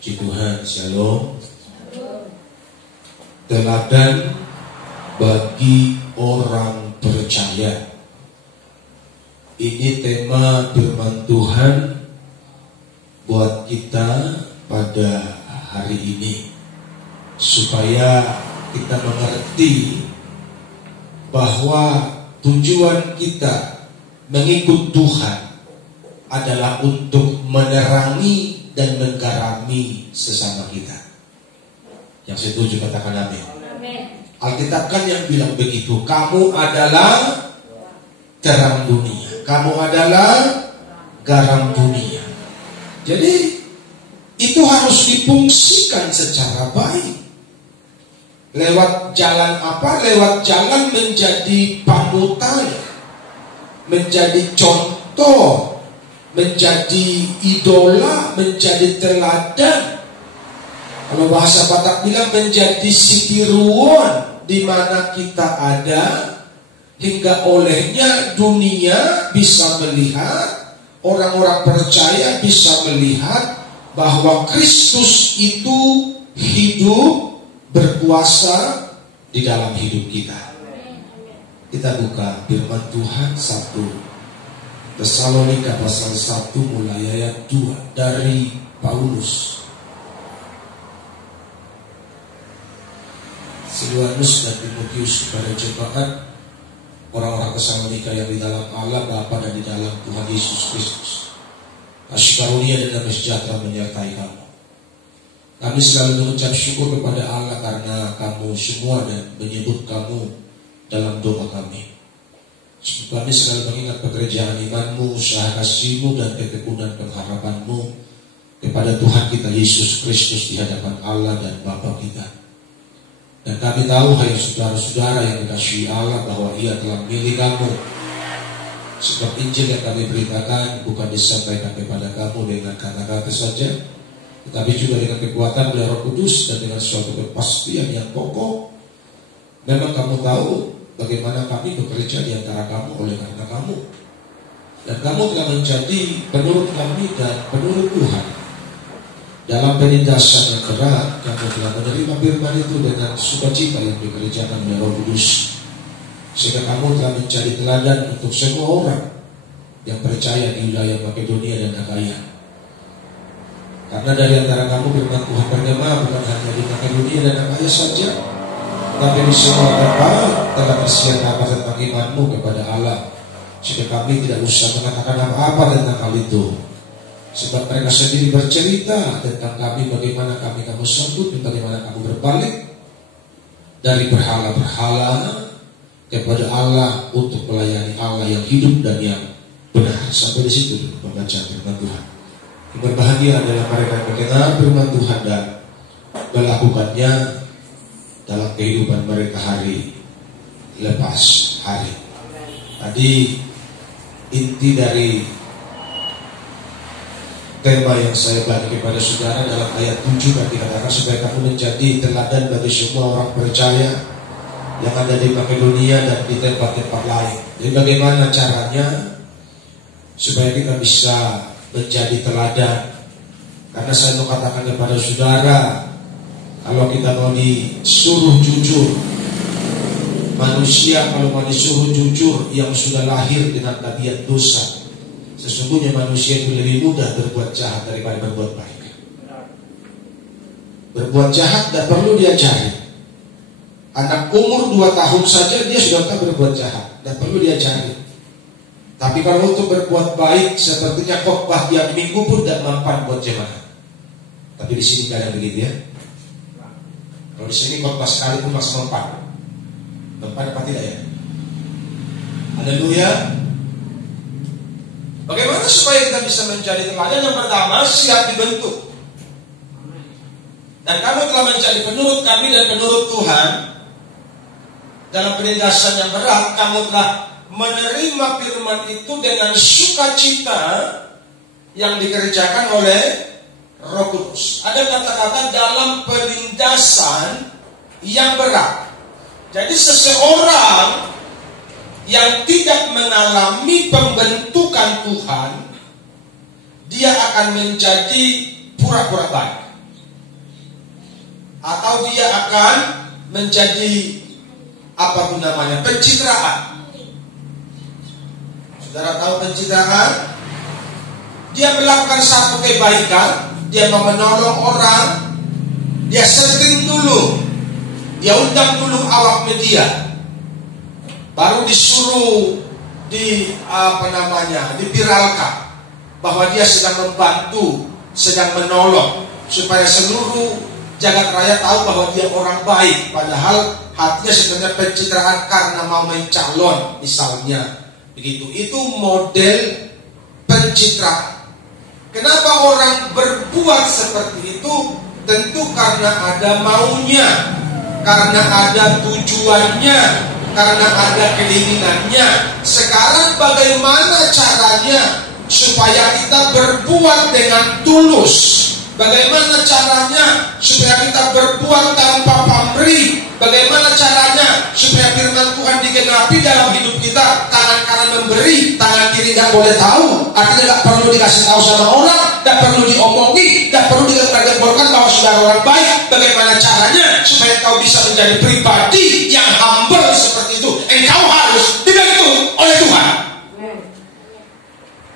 Puji Tuhan, Shalom. Teladan bagi orang percaya. Ini tema firman Tuhan buat kita pada hari ini, supaya kita mengerti bahwa tujuan kita mengikut Tuhan adalah untuk menerangi dan menggarami sesama kita. Yang setuju katakan amin. Alkitab kan yang bilang begitu, kamu adalah terang dunia, kamu adalah garam dunia. Jadi itu harus difungsikan secara baik. Lewat jalan apa? Lewat jalan menjadi panutan, menjadi contoh, menjadi idola, menjadi teladan. Kalau bahasa Batak bilang menjadi sitiruan, di mana kita ada, hingga olehnya dunia bisa melihat, orang-orang percaya bisa melihat bahwa Kristus itu hidup, berkuasa di dalam hidup kita. Kita buka firman Tuhan 1 Tesalonika pasal 1 mulai ayat 2 dari Paulus. Silwanus dan Timotius kepada jemaat orang-orang Tesalonika yang di dalam Allah Bapa dan di dalam Tuhan Yesus Kristus. Kasih karunia dan damai sejahtera menyertai kamu. Kami selalu mengucap syukur kepada Allah karena kamu semua dan menyebut kamu dalam doa kami. Kami selalu mengingat pekerjaan imanmu, usaha kasihmu, dan ketekunan pengharapanmu kepada Tuhan kita Yesus Kristus di hadapan Allah dan Bapa kita. Dan kami tahu, hai saudara-saudara yang dikasihi Allah, bahwa Ia telah memilih kamu. Sebab Injil yang kami beritakan bukan disampaikan kepada kamu dengan kata-kata saja, tetapi juga dengan kekuatan oleh Roh Kudus dan dengan suatu kepastian yang kokoh. Memang kamu tahu bagaimana kami bekerja di antara kamu oleh karena kamu. Dan kamu telah menjadi penurut kami dan penurut Tuhan. Dalam penindasan yang berat, kamu telah menerima firman itu dengan sukacita yang dikerjakan oleh Roh Kudus. Sehingga kamu telah menjadi teladan untuk semua orang yang percaya di wilayah Makedonia dan Akaya. Karena dari antara kamu firman Tuhan bergema bukan hanya di Makedonia dan Akaya saja, tapi di semua tempat telah tersiar kabar tentang imanmu kepada Allah, sehingga kami tidak usah mengatakan apa-apa tentang hal itu. Sebab mereka sendiri bercerita tentang kami, bagaimana kamu sambut dan bagaimana kamu berbalik dari berhala-berhala kepada Allah untuk melayani Allah yang hidup dan yang benar. Sampai di situ membaca firman Tuhan. Yang berbahagia adalah mereka yang mendengar firman Tuhan dan melakukannya dalam kehidupan mereka hari lepas hari. Tadi inti dari tema yang saya bagi kepada saudara dalam ayat 7 kan dikatakan supaya kamu menjadi teladan bagi semua orang percaya yang ada di Makedonia dan di tempat-tempat lain. Jadi bagaimana caranya supaya kita bisa menjadi teladan? Karena saya mau katakan kepada saudara, kalau kita mau disuruh jujur, manusia kalau mau disuruh jujur yang sudah lahir dengan tabiat dosa, sesungguhnya manusia itu lebih mudah berbuat jahat daripada berbuat baik. Berbuat jahat tidak perlu diajari. Anak umur 2 tahun saja dia sudah tahu berbuat jahat, tidak perlu diajari. Tapi kalau untuk berbuat baik, sepertinya khotbah tiap minggu pun tidak mampan buat jemaat. Tapi di sini tidak ada begitu ya. Kalau di sini khotbah sekali pun masih mempan. Mempan apa tidak ya? Haleluya. Bagaimana supaya kita bisa menjadi teladan? Yang pertama, siap dibentuk. Dan kamu telah menjadi penurut kami dan penurut Tuhan. Dalam penindasan yang berat, kamu telah menerima firman itu dengan sukacita yang dikerjakan oleh Roh Kudus. Ada kata-kata dalam penindasan yang berat. Jadi seseorang yang tidak mengalami pembentukan Tuhan, dia akan menjadi pura-pura baik. atau dia akan menjadi apa pun namanya, pencitraan. Saudara tahu pencitraan? Dia melakukan satu kebaikan, dia mau menolong orang, dia setting dulu, dia undang dulu awak media, baru disuruh dipiralkan bahwa dia sedang membantu, sedang menolong, supaya seluruh jagat raya tahu bahwa dia orang baik, padahal hatinya sebenarnya pencitraan karena mau mencalon misalnya. Begitu, itu model pencitraan. Kenapa orang berbuat seperti itu? Tentu karena ada maunya, karena ada tujuannya, karena ada keinginannya. Sekarang bagaimana caranya supaya kita berbuat dengan tulus? Bagaimana caranya supaya kita berbuat tanpa pamrih? Bagaimana caranya supaya firman Tuhan digenapi dalam hidup kita? Tangan kanan memberi, tangan kiri tidak boleh tahu. Artinya tidak perlu dikasih tahu sama orang, tidak perlu diomongi, tidak perlu digemborkan bahwa sudah orang baik. Bagaimana caranya supaya kau bisa menjadi pribadi yang humble seperti itu? Engkau harus dibentuk oleh Tuhan.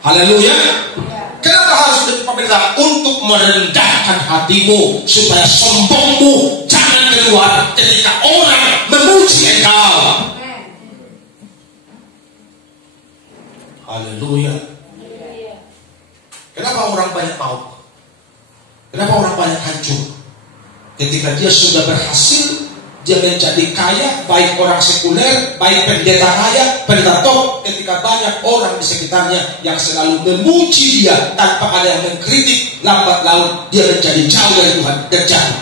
Haleluya. Kenapa harus menjadi pemerintah? Untuk merendahkan hatimu, supaya sombongmu jangan keluar ketika orang memuji engkau. Haleluya. Kenapa orang banyak maut? Kenapa orang banyak hancur? Ketika dia sudah berhasil, dia menjadi kaya, baik orang sekuler, baik pendeta kaya, pendeta top. Ketika banyak orang di sekitarnya yang selalu memuji dia tanpa ada yang mengkritik, lambat laun dia menjadi jauh dari Tuhan dan jauh.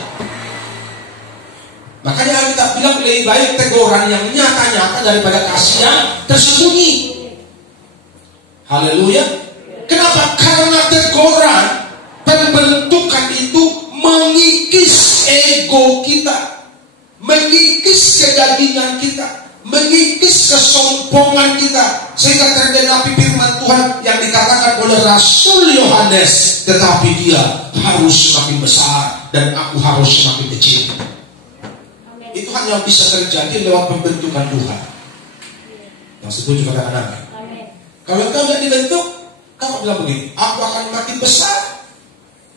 Makanya Alkitab bilang lebih baik teguran yang nyata-nyata daripada kasih yang tersembunyi. Haleluya. Kenapa? Karena teguran, pembentukan itu mengikis ego kita, mengikis kedagingan kita, mengikis kesombongan kita, sehingga tergenapi firman Tuhan yang dikatakan oleh Rasul Yohanes, tetapi dia harus semakin besar dan aku harus semakin kecil. Amen. Itu hanya bisa terjadi lewat pembentukan Tuhan. Yang setuju katakan amin. Kalau engkau tidak dibentuk, kau bilang begini, aku akan makin besar,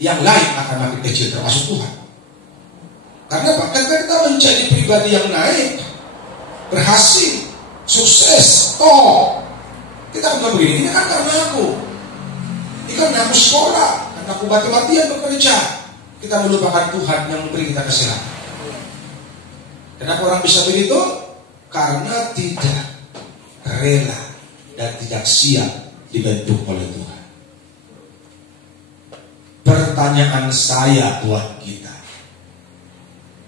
yang lain akan makin kecil, termasuk Tuhan. Karena bahkan kita menjadi pribadi yang naik, berhasil, sukses, kita bukan begini, ini kan karena aku. Ini karena aku sekolah, karena aku mati-matian bekerja. Kita melupakan Tuhan yang memberi kita kesehatan. Kenapa orang bisa begitu? Karena tidak rela dan tidak siap dibentuk oleh Tuhan. Pertanyaan saya buat kita,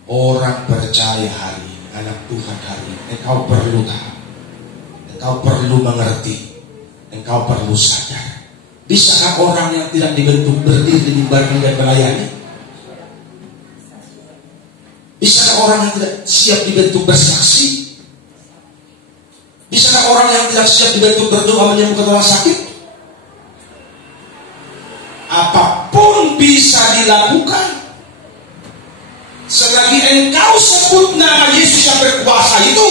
orang percaya hari ini, anak Tuhan hari ini, engkau perlu tahu, engkau perlu mengerti, engkau perlu sadar. Bisakah orang yang tidak dibentuk berdiri di mimbar dan melayani? Bisakah orang yang tidak siap dibentuk bersaksi? Bisakah orang yang tidak siap dibentuk berdoa menyembuhkan orang sakit? Apapun bisa dilakukan selagi engkau sebut nama Yesus yang berkuasa itu,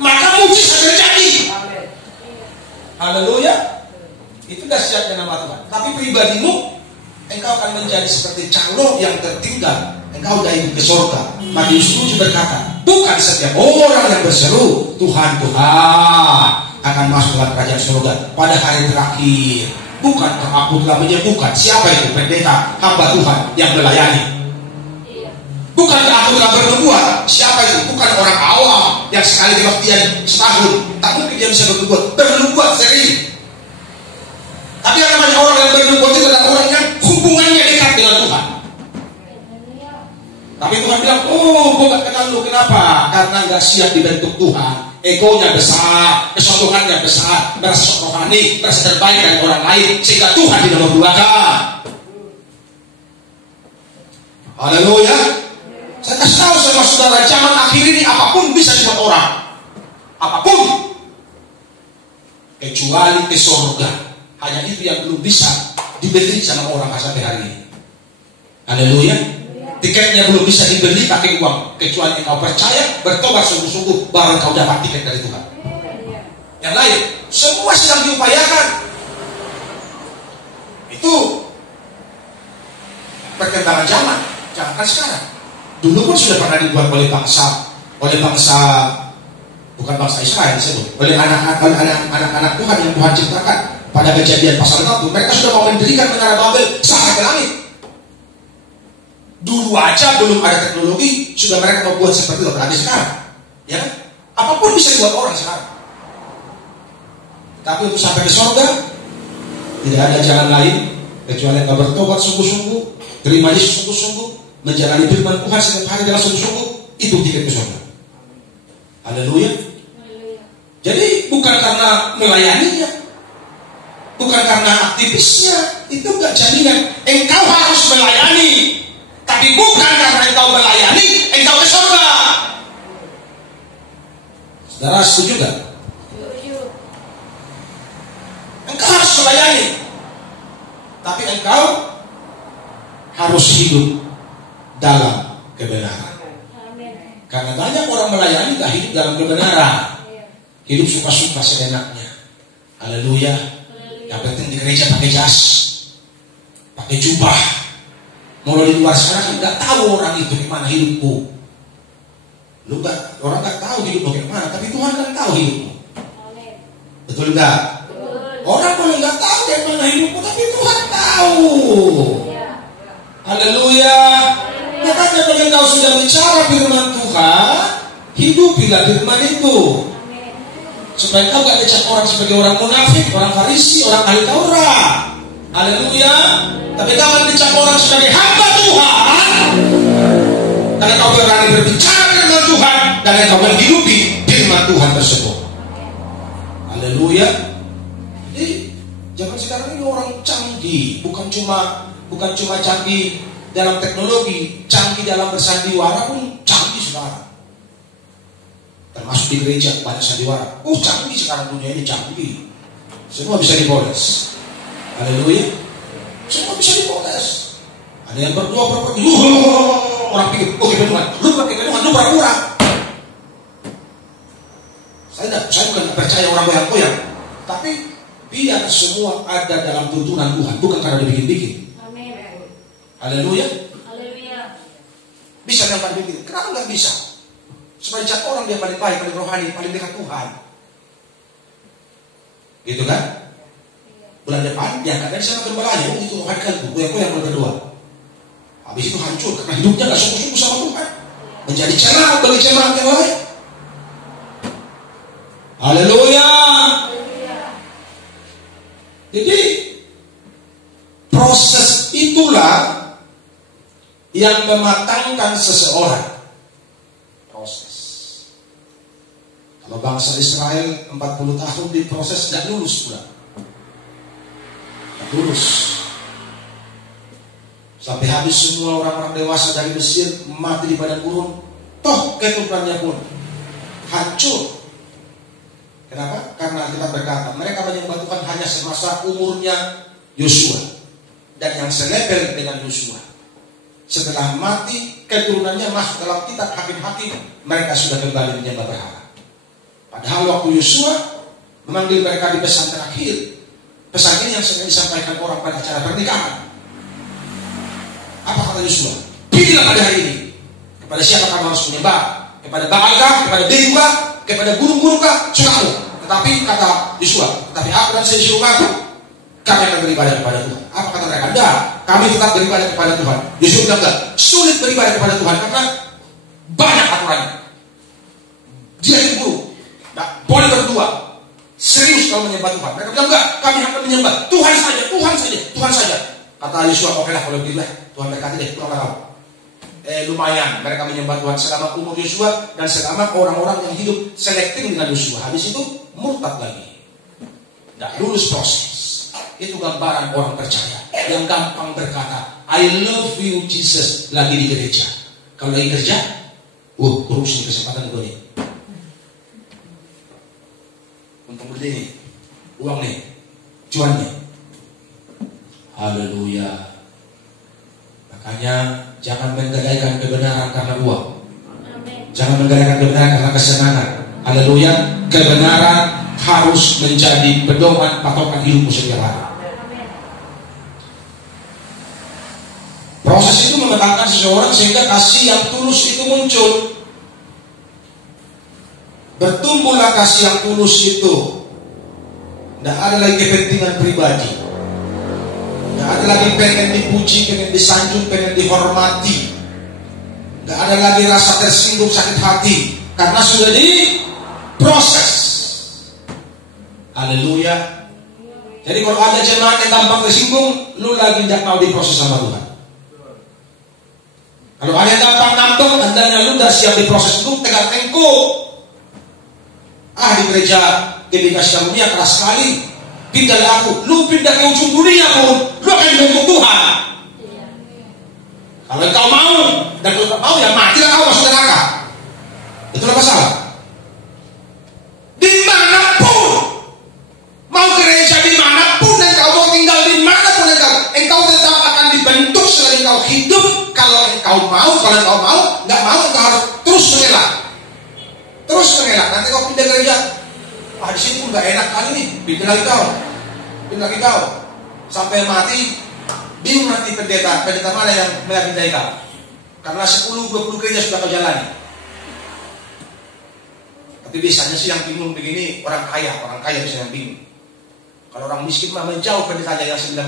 maka mujizat terjadi. Haleluya. Itu dahsyatnya nama Tuhan. Tapi pribadimu, engkau akan menjadi seperti calo yang tertinggal. Engkau sudah ikut ke surga. Matius 7 berkata, bukan setiap orang yang berseru Tuhan, Tuhan akan masuk dalam kerajaan surga pada hari terakhir. Bukan aku telah menyembuhkan. Siapa itu? Pendeta, hamba Tuhan yang melayani. Bukankah aku telah bernubuat? Siapa itu? Bukan orang awam yang sekali kebaktian setahun, tak mungkin dia bisa bernubuat sering. Tapi yang namanya orang yang bernubuat itu adalah orang yang hubungannya dekat dengan Tuhan. Tapi Tuhan bilang, bukan kenal lu. Kenapa? Karena gak siap dibentuk Tuhan. Egonya besar, kesombongannya besar, merasa sok rohani, merasa terbaik dari orang lain, sehingga Tuhan tidak membuahkan. Haleluya. Saya kasih tahu sama saudara, zaman akhir ini apapun bisa dibuat orang, apapun, kecuali ke surga. Hanya itu yang belum bisa dibeli sama orang sampai hari ini. Haleluya. Tiketnya belum bisa dibeli pakai uang, kecuali engkau percaya, bertobat sungguh-sungguh, baru engkau dapat tiket dari Tuhan. Yang lain, semua sedang diupayakan. Itu perkembangan zaman, jangan sekarang. Dulu pun sudah pernah dibuat oleh bangsa, bukan bangsa Israel disebut, oleh anak-anak Tuhan yang Tuhan ciptakan. Pada Kejadian pasal 1, mereka sudah mau mendirikan menara Babel sampai ke langit. Dulu aja belum ada teknologi, sudah mereka mau buat seperti itu. Ada sekarang, ya kan? Apapun bisa dibuat orang sekarang. Tapi untuk sampai ke surga, tidak ada jalan lain kecuali engkau bertobat sungguh-sungguh, terima Yesus sungguh-sungguh, menjalani firman Tuhan setiap hari dalam sungguh-sungguh, itu tiket ke surga. Haleluya. Jadi bukan karena melayaninya, bukan karena aktivisnya, itu enggak jaminan. Engkau harus melayani, tapi bukan karena engkau melayani, engkau ke surga. Saudara setuju gak? Engkau harus melayani, tapi engkau harus hidup dalam kebenaran. Karena banyak orang melayani gak hidup dalam kebenaran, hidup suka-suka seenaknya. Haleluya. Yang penting di gereja pakai jas, pakai jubah. Mau di luar sana kan nggak tahu orang itu gimana hidupku. Orang nggak tahu hidupmu gimana, tapi Tuhan kan tahu hidupmu. Betul nggak? Orang boleh nggak tahu gimana hidupmu, tapi Tuhan tahu. Haleluya. Makanya kalau engkau sudah bicara firman Tuhan, hidupilah firman itu. Supaya kau gak dicap orang sebagai orang munafik, orang Farisi, orang ahli Taurat. Haleluya. Tapi jangan dicap orang sebagai hamba Tuhan, karena kau berani berbicara dengan Tuhan dan kau menghidupi firman Tuhan tersebut. Haleluya. Jadi zaman sekarang ini orang canggih, bukan cuma canggih dalam teknologi, canggih dalam bersandiwara pun canggih sekarang. Termasuk di gereja banyak sandiwara. Canggih sekarang dunia ini, canggih. Semua bisa dipoles. Haleluya. Semua bisa dipoles. Ada yang berdoa orang pikir, gimana? Lu pakai Tuhan, lu pura-pura. Saya bukan percaya orang goyang-goyang, tapi biar semua ada dalam tuntunan Tuhan, bukan karena dibikin-bikin. Amin. Haleluya. Haleluya. Bisa yang paling bikin. Kenapa nggak bisa? Supaya cak orang dia paling baik, paling rohani, paling dekat Tuhan. Gitu kan? Bulan depan dia akan sama gembalanya, itu rohani kan, gue yang berdua. Habis itu hancur karena hidupnya nggak sungguh-sungguh sama Tuhan, menjadi celah bagi jemaat yang lain. Haleluya. Jadi proses itulah yang mematangkan seseorang. Kalau bangsa Israel 40 tahun diproses tidak lulus pula. Tidak lulus. Sampai habis semua orang-orang dewasa dari Mesir mati di padang gurun. Toh keturunannya pun hancur. Kenapa? Karena kita berkata mereka menyembah Tuhan hanya semasa umurnya Yosua dan yang selevel dengan Yosua. Setelah mati keturunannya masuk dalam kitab Hakim-Hakim, mereka sudah kembali menyembah berhala. Padahal waktu Yosua memanggil mereka di pesan terakhir, pesan ini yang sering disampaikan orang pada acara pernikahan. Apa kata Yosua? Pilihlah pada hari ini kepada siapa kamu harus menyembah, kepada Baalkah, kepada Dewa, kepada guru-gurukah, sukamu. Tetapi kata Yosua, tetapi aku dan seisi rumahku, kami akan beribadah kepada Tuhan. Apa kata mereka? Enggak, kami tetap beribadah kepada Tuhan. Yosua bilang enggak, sulit beribadah kepada Tuhan karena banyak aturannya. Dia yang guru. Boleh berdua, serius kalau menyembah Tuhan. Mereka bilang enggak, kami akan menyembah Tuhan saja, Tuhan saja, Tuhan saja. Kata Yosua, oke lah kalau begitu lah, Tuhan berkati deh, pulang kau. Lumayan, mereka menyembah Tuhan selama umur Yosua dan selama orang-orang yang hidup selektif dengan Yosua. Habis itu murtad lagi, tidak lulus proses. Itu gambaran orang percaya yang gampang berkata, I love you Jesus lagi di gereja. Kalau lagi kerja, korupsi kesempatan gue nih. Untung gede nih, uang nih, cuan nih. Haleluya. Makanya jangan menggadaikan kebenaran karena uang. Jangan menggadaikan kebenaran karena kesenangan. Haleluya. Kebenaran harus menjadi pedoman patokan hidupmu setiap hari. Proses itu memetakkan seseorang sehingga kasih yang tulus itu muncul. Bertumbuhlah kasih yang tulus itu. Tidak ada lagi kepentingan pribadi. Tidak ada lagi pengen dipuji, pengen disanjung, pengen dihormati. Tidak ada lagi rasa tersinggung, sakit hati. Karena sudah diproses. Haleluya. Jadi kalau ada jemaat yang gampang tersinggung, lu lagi tidak mau diproses sama Tuhan. Kalau ada yang gampang ngambek, tandanya lu udah siap diproses itu, tegak tengkuk. Di gereja GBK Siamunia keras sekali. Pindah aku, lu pindah ke ujung dunia pun, lu akan dibentuk Tuhan. Kalau engkau mau, dan kalau engkau mau ya matilah kau masuk neraka. Itulah masalah. Dimanapun, mau gereja dimanapun engkau mau tinggal dimanapun engkau tetap akan dibentuk selagi engkau hidup. Kalau engkau mau, nggak mau engkau harus terus mengelak. Terus mengelak. Nanti kau pindah gereja, di sini pun nggak enak kali nih. Pindah lagi kau, sampai mati. Bingung nanti pendeta mana yang menghargai kau. Karena 10-20 gereja sudah kau jalani. Tapi biasanya sih yang bingung begini orang kaya biasanya yang bingung. Kalau orang miskin mah menjauh pendetanya yang 19,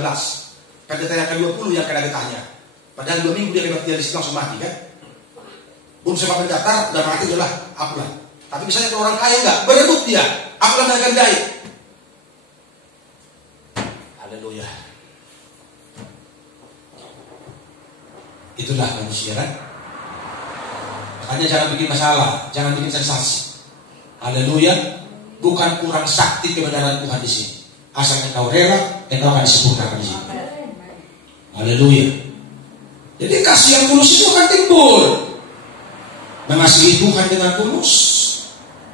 pendeta yang ke-20 yang kena getahnya. Padahal 2 minggu dia lewat dia di situ langsung mati kan. Belum sempat mendaftar, udah mati udahlah, akulah. Tapi misalnya kalau orang kaya enggak, berebut dia, akulah yang gandai. Haleluya. Itulah manusia kan. Makanya jangan bikin masalah, jangan bikin sensasi. Haleluya. Bukan kurang sakti kebenaran Tuhan di sini. Asal engkau rela, engkau akan disempurnakan di sini. Haleluya. Jadi kasih yang tulus itu akan timbul. Mengasihi Tuhan dengan tulus,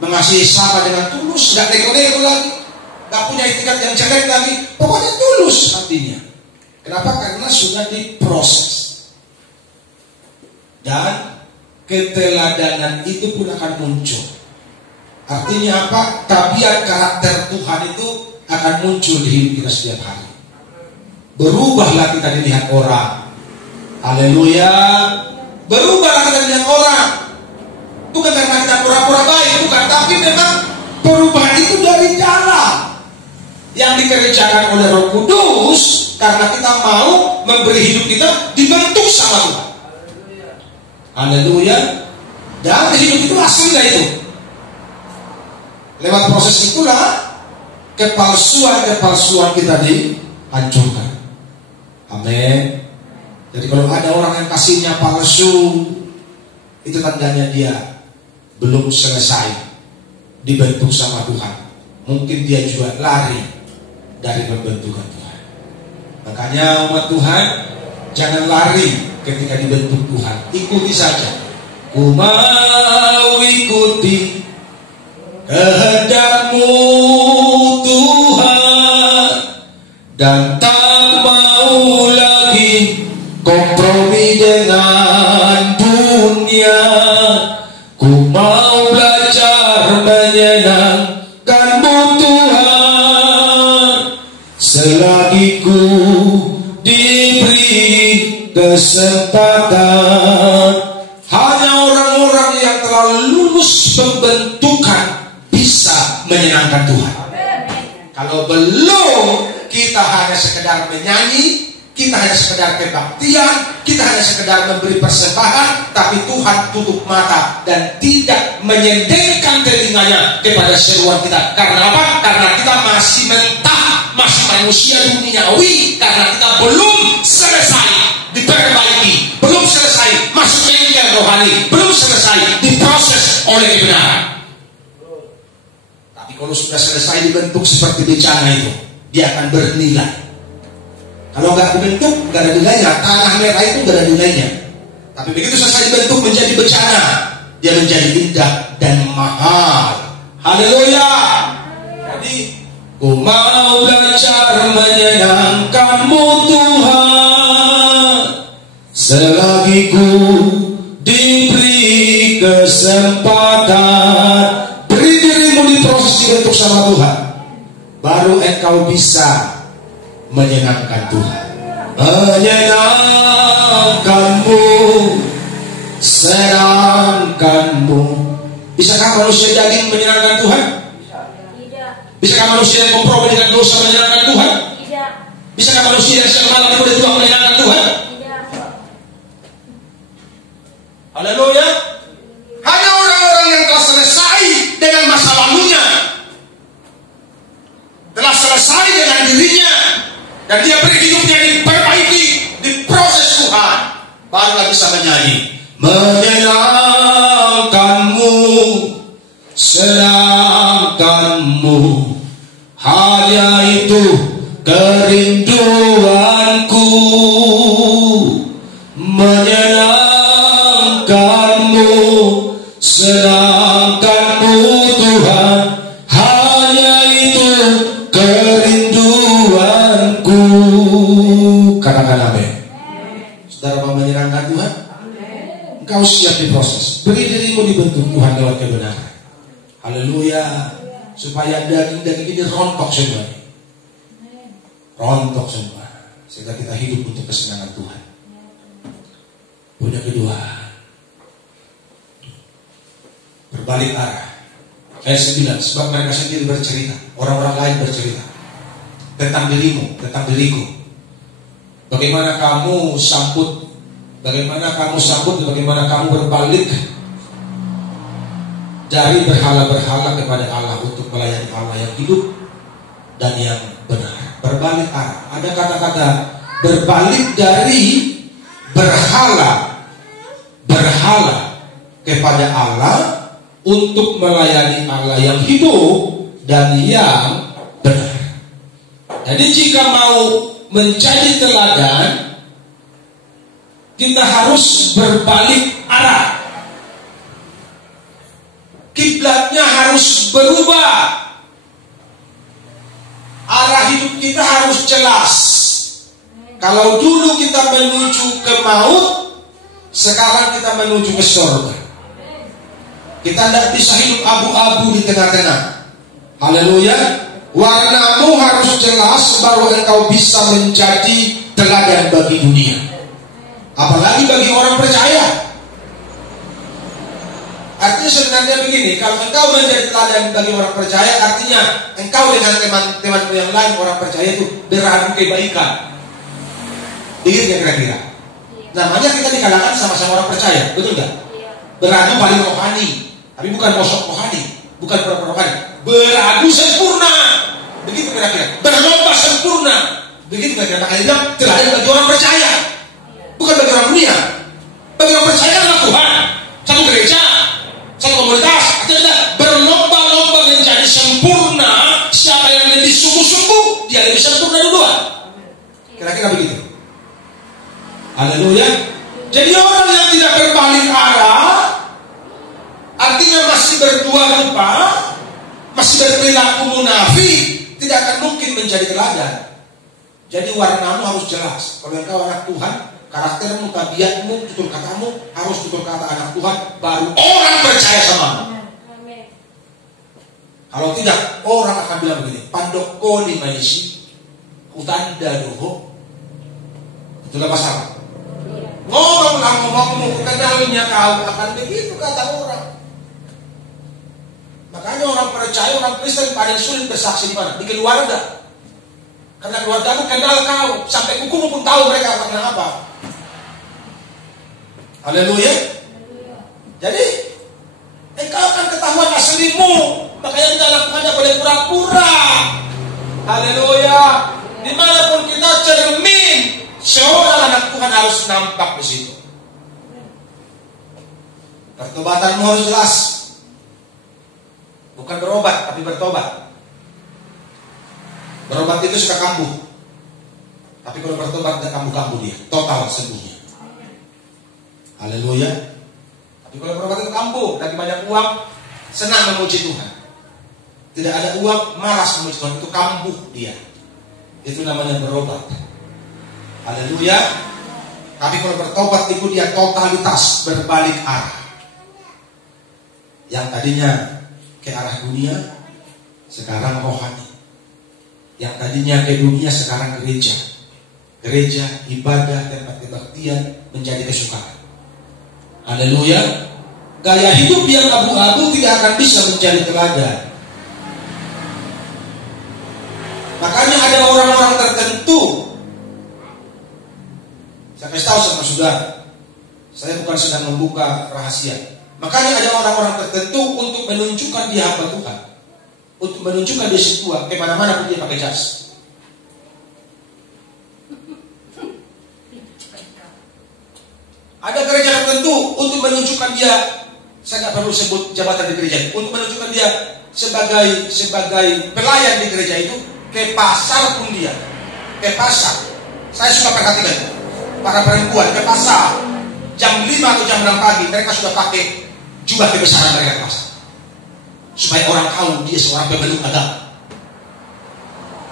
mengasihi sama dengan tulus, gak nego-nego lagi, gak punya etikat yang jelek lagi, pokoknya tulus hatinya. Kenapa? Karena sudah diproses. Dan keteladanan itu pun akan muncul. Artinya apa? Tabiat karakter Tuhan itu akan muncul di hidup kita setiap hari. Berubahlah kita dilihat orang. Haleluya. Berubahlah kita dilihat orang. Bukan karena kita pura-pura baik, bukan. Tapi memang perubahan itu dari dalam, yang dikerjakan oleh Roh Kudus. Karena kita mau memberi hidup kita dibentuk sama Tuhan. Haleluya. Dan hidup itu hasilnya itu. Lewat proses itulah kepalsuan kita dihancurkan. Amin. Jadi kalau ada orang yang kasihnya palsu, itu tandanya dia belum selesai dibentuk sama Tuhan. Mungkin dia juga lari dari pembentukan Tuhan. Makanya umat Tuhan, jangan lari ketika dibentuk Tuhan. Ikuti saja. Ku mau ikuti kehendak-Mu Tuhan, dan tak mau lagi kompromi dengan dunia. Ku mau belajar menyenangkan-Mu Tuhan, selagi ku diberi kesempatan. Hanya orang-orang yang telah lulus pembentukan bisa menyenangkan Tuhan. Kalau belum, kita hanya sekedar menyanyi, kita hanya sekedar kebaktian, kita hanya sekedar memberi persembahan, tapi Tuhan tutup mata dan tidak menyendengkan telinganya kepada seruan kita. Karena apa? Karena kita masih mentah, masih manusia duniawi, karena kita belum selesai diperbaiki, belum selesai masuk bengkel rohani, belum selesai diproses oleh kebenaran. Tapi kalau sudah selesai dibentuk seperti bencana itu, dia akan bernilai. Kalau nggak dibentuk, nggak ada nilainya. Tanah merah itu nggak ada nilainya. Tapi begitu selesai dibentuk menjadi bencana, dia menjadi indah dan mahal. Haleluya. Jadi, ku mau belajar menyenangkan-Mu Tuhan, Selagi ku diberi kesempatan, beri dirimu diproses dibentuk sama Tuhan, baru engkau bisa menyenangkan Tuhan. Menyenangkanmu, senangkanmu. Bisakah manusia daging menyenangkan Tuhan? Tidak. Bisakah manusia yang kompromi dengan dosa menyenangkan Tuhan? Tidak. Bisakah manusia yang siang malam ibadah Tuhan menyenangkan Tuhan? Tidak. Haleluya. Hanya orang-orang yang telah selesai dengan masa lalunya, telah selesai dengan dirinya, dan dia beri hidupnya diperbaiki, diproses Tuhan, barulah bisa menyanyi. Menyenangkanmu, senangkanmu, hanya itu kerinduanku. Menyenangkanmu, senangkanmu Tuhan, hanya itu kerinduanku. Katakan amin. Saudara mau menyenangkan Tuhan? Engkau siap diproses. Beri dirimu dibentuk Tuhan lewat kebenaran. Haleluya. Supaya daging-daging ini rontok semua. Rontok semua. Sehingga kita hidup untuk kesenangan Tuhan. Punya kedua, berbalik arah. Ayat 9, sebab mereka sendiri bercerita, orang-orang lain bercerita tentang dirimu, tentang diriku. Bagaimana kamu sambut, bagaimana kamu berbalik dari berhala-berhala kepada Allah untuk melayani Allah yang hidup dan yang benar. Berbalik arah. Ada kata-kata berbalik dari berhala kepada Allah untuk melayani Allah yang hidup dan yang benar. Jadi jika mau menjadi teladan, kita harus berbalik arah. Kiblatnya harus berubah. Arah hidup kita harus jelas. Kalau dulu kita menuju ke maut, sekarang kita menuju ke surga. Kita tidak bisa hidup abu-abu di tengah-tengah. Haleluya. Warnamu harus jelas, baru engkau bisa menjadi teladan bagi dunia. Apalagi bagi orang percaya. Artinya sebenarnya begini, kalau engkau menjadi teladan bagi orang percaya, artinya engkau dengan teman-temanmu yang lain orang percaya itu beradu kebaikan. Begitu kira-kira. Namanya kita di kalangan sama-sama orang percaya, betul nggak? Beradu paling rohani, tapi bukan mosok rohani, bukan pura-pura rohani. Beradu sempurna, begitu kira-kira. Berlomba sempurna, begitu kira-kira. Makanya bilang teladan bagi orang percaya, bukan bagi orang dunia. Bagi orang percaya adalah Tuhan, satu gereja, satu komunitas. Artinya berlomba-lomba menjadi sempurna. Siapa yang lebih sungguh-sungguh, dia lebih sempurna duluan. Kira-kira begitu. Haleluya. Jadi orang yang tidak berbalik arah, artinya masih berdua rupa, masih berperilaku munafik, tidak akan mungkin menjadi teladan. Jadi warnamu harus jelas. Kalau engkau anak Tuhan, karaktermu, tabiatmu, tutur katamu harus tutur kata anak Tuhan, baru orang percaya samamu. Kalau tidak, orang akan bilang begini, pandoko di maisi, utanda doho. Itulah masalah. Ngomong, kenalnya kau, akan begitu kata orang. Makanya orang percaya, orang Kristen paling sulit bersaksi di mana? Di keluarga. Karena keluargamu kenal kau, sampai kukumu pun tahu mereka akan apa. Haleluya. Jadi engkau akan ketahuan aslimu. Makanya kita lakukannya boleh pura-pura. Haleluya. Dimanapun kita cermin, seorang anak Tuhan harus nampak di situ. Pertobatanmu harus jelas. Bukan berobat, tapi bertobat. Berobat itu suka kambuh. Tapi kalau bertobat tidak kambuh-kambuh dia, total sembuhnya. Haleluya. Tapi kalau berobat itu kambuh, lagi banyak uang, senang memuji Tuhan. Tidak ada uang, malas memuji Tuhan, itu kambuh dia. Itu namanya berobat. Haleluya. Tapi kalau bertobat itu dia totalitas berbalik arah. Yang tadinya ke arah dunia, sekarang rohani. Yang tadinya ke dunia, sekarang gereja. Gereja, ibadah, tempat kebaktian menjadi kesukaan. Haleluya. Gaya hidup yang abu-abu tidak akan bisa menjadi teladan. Makanya ada orang-orang tertentu. Saya kasih tahu sama saudara, saya bukan sedang membuka rahasia. Makanya ada orang-orang tertentu untuk menunjukkan dia hamba Tuhan, untuk menunjukkan dia setua, kemana-mana pun dia pakai jas. Ada gereja tertentu untuk menunjukkan dia, saya nggak perlu sebut jabatan di gereja, untuk menunjukkan dia sebagai pelayan di gereja itu. Ke pasar pun dia, ke pasar. Saya suka perhatikan para perempuan ke pasar jam 5 atau jam 6 pagi, mereka sudah pakai jubah kebesaran mereka ke pasar, supaya orang tahu dia seorang pemeluk agama,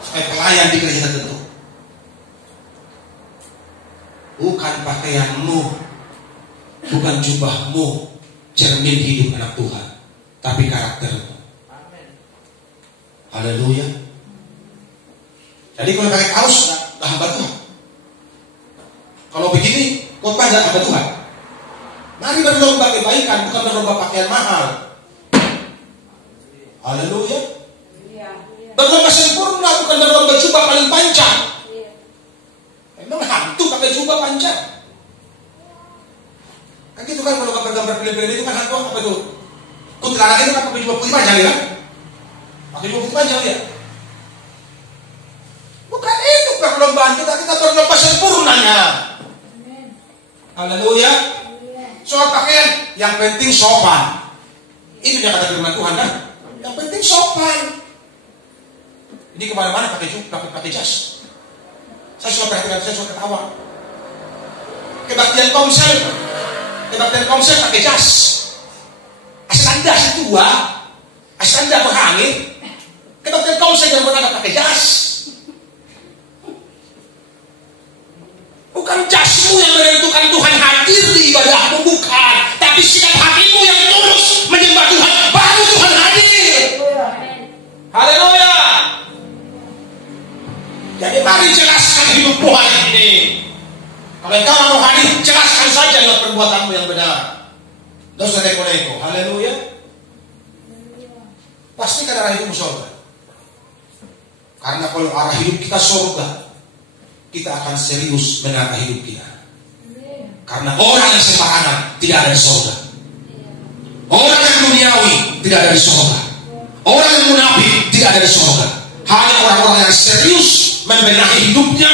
supaya pelayan di gereja tertentu. Bukan pakaianmu, bukan jubahmu cermin hidup anak Tuhan, tapi karaktermu. Haleluya. Jadi kalau pakai kaos nggak hamba Tuhan. Kalau begini khotbah nggak hamba Tuhan. Mari berlomba kebaikan, bukan berlomba pakaian mahal. Haleluya. Berlomba sempurna, bukan berlomba jubah paling panjang. Memang hantu pakai jubah panjang. Kan gitu kan, kalau gambar-gambar film-film itu kan hantu apa itu? Kuntilanak itu kan pakai jubah putih panjang ya? Pakai jubah putih panjang ya? Bukan itu perlombaan kita berlomba sempurnanya. Haleluya. Soal pakaian, yang penting sopan. Itu yang kata firman Tuhan kan? Yang penting sopan. Ini kemana-mana pakai jas. Saya suka perhatikan, saya suka ketawa. Kebaktian komsel pakai jas. Asal Anda setua, asal Anda berhangit. Kebaktian komsel yang pernah pakai jas. Bukan jasmu yang menentukan Tuhan hadir di ibadahmu, bukan. Tapi sikap hatimu yang tulus menyembah Tuhan, baru Tuhan hadir. Haleluya. Jadi mari jelaskan hidupmu hari ini. Kalau engkau mau hadir, jelaskan saja dengan perbuatanmu yang benar. Tidak usah neko-neko. Haleluya. Pastikan arah hidupmu surga. Karena kalau arah hidup kita surga, kita akan serius menata hidup kita. Karena orang yang sembarangan tidak ada di surga. Orang yang duniawi tidak ada di surga. Orang yang munafik tidak ada di surga. Hanya orang-orang yang serius membenahi hidupnya,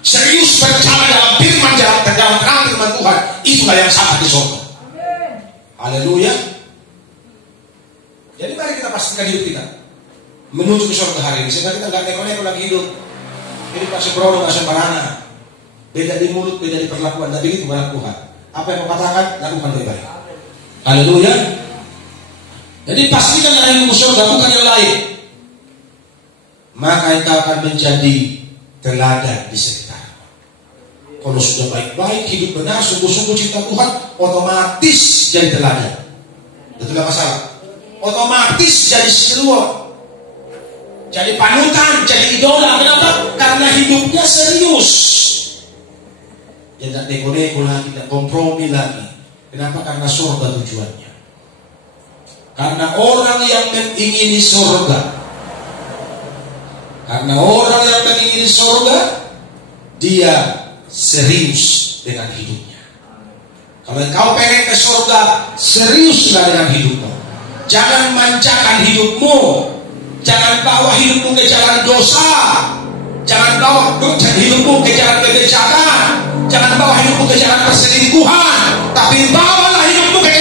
serius berjalan dalam firman, dalam terang firman Tuhan, itulah yang sampai di surga. Haleluya. Jadi mari kita pastikan hidup kita menuju ke surga hari ini, sehingga kita nggak neko-neko lagi hidup. Ini pas sembrono, nggak sembarangan. Beda di mulut, beda di perlakuan. Tapi itu anak Tuhan. Apa yang kau katakan, lakukan lebih baik. Haleluya. Jadi pastikan yang ilmu surga, bukan yang lain. Maka engkau akan menjadi teladan di sekitar. Kalau sudah baik-baik, hidup benar, sungguh-sungguh cinta Tuhan, otomatis jadi teladan. Itu nggak masalah. Otomatis jadi seluruh. Jadi panutan, jadi idola. Kenapa? Karena hidupnya serius. Dia tidak neko-neko lagi, tidak kompromi lagi. Kenapa? Karena surga tujuannya. Karena orang yang mengingini surga. Karena orang yang mengingini surga, dia serius dengan hidupnya. Kalau kau pengen ke surga, seriuslah dengan hidupmu. Jangan manjakan hidupmu. Jangan bawa hidupmu ke jalan dosa. Jangan bawa hidupmu ke jalan kebencian. Jangan bawa hidupmu ke jalan perselingkuhan. Tapi bawalah hidupmu ke